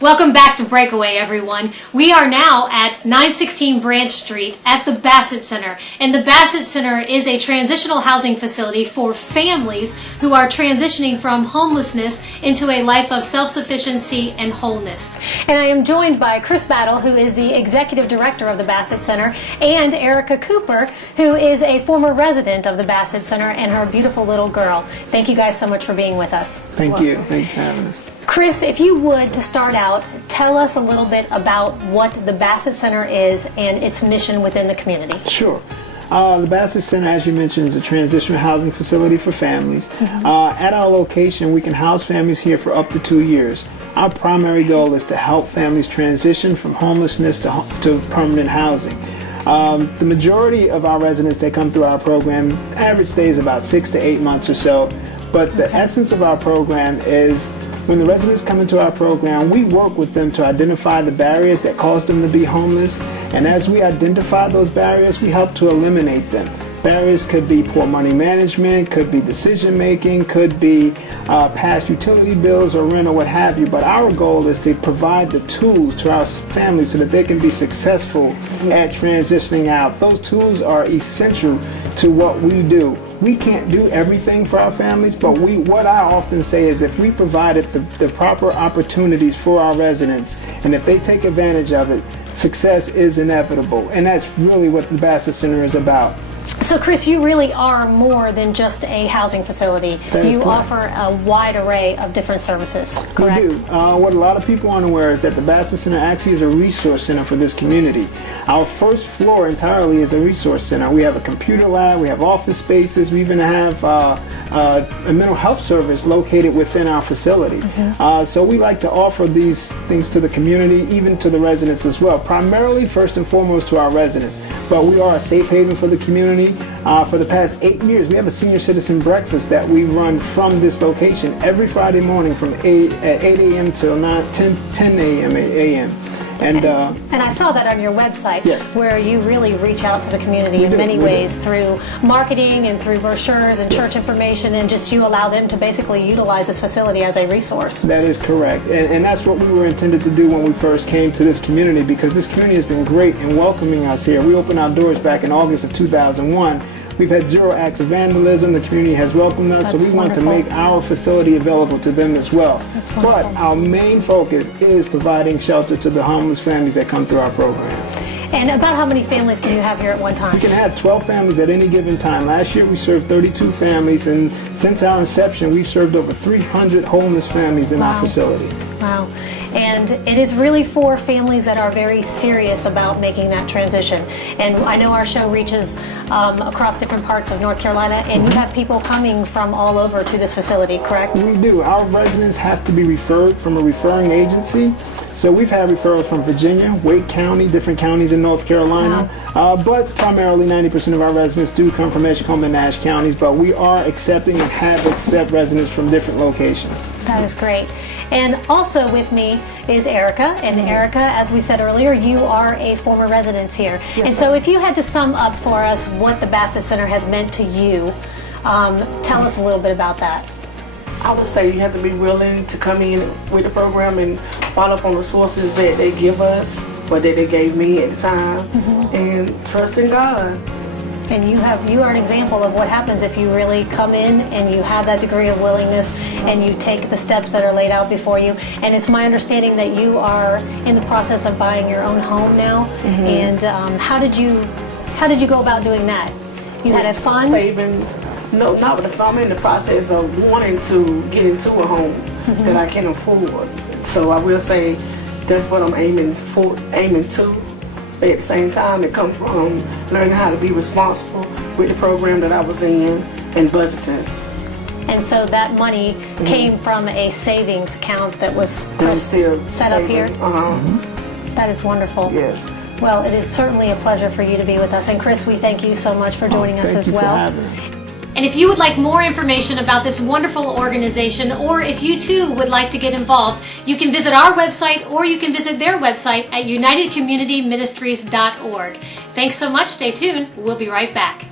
Welcome back to Breakaway, everyone. We are now at 916 Branch Street at the Basset Center. And the Basset Center is a transitional housing facility for families who are transitioning from homelessness into a life of self-sufficiency and wholeness. And I am joined by Chris Battle, who is the Executive Director of the Basset Center, and Erica Cooper, who is a former resident of the Basset Center, and her beautiful little girl. Thank you guys so much for being with us. Thank you. Thanks for having us. Chris, if you would, to start out, tell us a little bit about what the Basset Center is and its mission within the community. Sure. The Basset Center, as you mentioned, is a transitional housing facility for families. At our location, we can house families here for up to 2 years. Our primary goal is to help families transition from homelessness to permanent housing. The majority of our residents that come through our program, average stay is about 6 to 8 months or so. But the essence of our program is when the residents come into our program, we work with them to identify the barriers that cause them to be homeless. And as we identify those barriers, we help to eliminate them. Barriers could be poor money management, could be decision making, could be past utility bills or rent or what have you. But our goal is to provide the tools to our families so that they can be successful at transitioning out. Those tools are essential to what we do. We can't do everything for our families, but what I often say is if we provided the proper opportunities for our residents, and if they take advantage of it, success is inevitable. And that's really what the Basset Center is about. So, Chris, you really are more than just a housing facility. You offer a wide array of different services, correct? We do. What a lot of people aren't aware is that the Basset Center actually is a resource center for this community. Our first floor entirely is a resource center. We have a computer lab, we have office spaces, we even have a mental health service located within our facility. So we like to offer these things to the community, even to the residents as well. Primarily, first and foremost, to our residents. But we are a safe haven for the community. For the past 8 years, we have a senior citizen breakfast that we run from this location every Friday morning from 8 a.m. till 10 a.m. And I saw that on your website, yes, where you really reach out to the community in many ways through marketing and through brochures and church information, and just you allow them to basically utilize this facility as a resource. That is correct. And that's what we were intended to do when we first came to this community, because this community has been great in welcoming us here. We opened our doors back in August of 2001. We've had 0 acts of vandalism. The community has welcomed us, so we want to make our facility available to them as well. But our main focus is providing shelter to the homeless families that come through our program. And about how many families can you have here at one time? We can have 12 families at any given time. Last year we served 32 families, and since our inception we've served over 300 homeless families in our facility. Wow. And it is really for families that are very serious about making that transition. And I know our show reaches across different parts of North Carolina, and you have people coming from all over to this facility, correct? We do. Our residents have to be referred from a referring agency. So we've had referrals from Virginia, Wake County, different counties in North Carolina, but primarily 90% of our residents do come from Edgecombe and Nash counties, but we are accepting and have accepted residents from different locations. That is great. And also with me is Erica, and Erica, as we said earlier, you are a former resident here. Yes, and so if you had to sum up for us what the Basset Center has meant to you, tell us a little bit about that. I would say you have to be willing to come in with the program and follow up on the resources that they give us, or that they gave me at the time, and trust in God. And you are an example of what happens if you really come in and you have that degree of willingness and you take the steps that are laid out before you. And it's my understanding that you are in the process of buying your own home now. And how did you go about doing that? You had fun? Savings. No, not with the fun. I'm in the process of wanting to get into a home that I can afford. So I will say that's what I'm aiming to. But at the same time, it comes from learning how to be responsible with the program that I was in and budgeting. And so that money came from a savings account that was set up here? That is wonderful. Yes. Well, it is certainly a pleasure for you to be with us. And Chris, we thank you so much for joining us as well. Thank you for having us. And if you would like more information about this wonderful organization, or if you too would like to get involved, you can visit our website or you can visit their website at unitedcommunityministries.org. Thanks so much. Stay tuned. We'll be right back.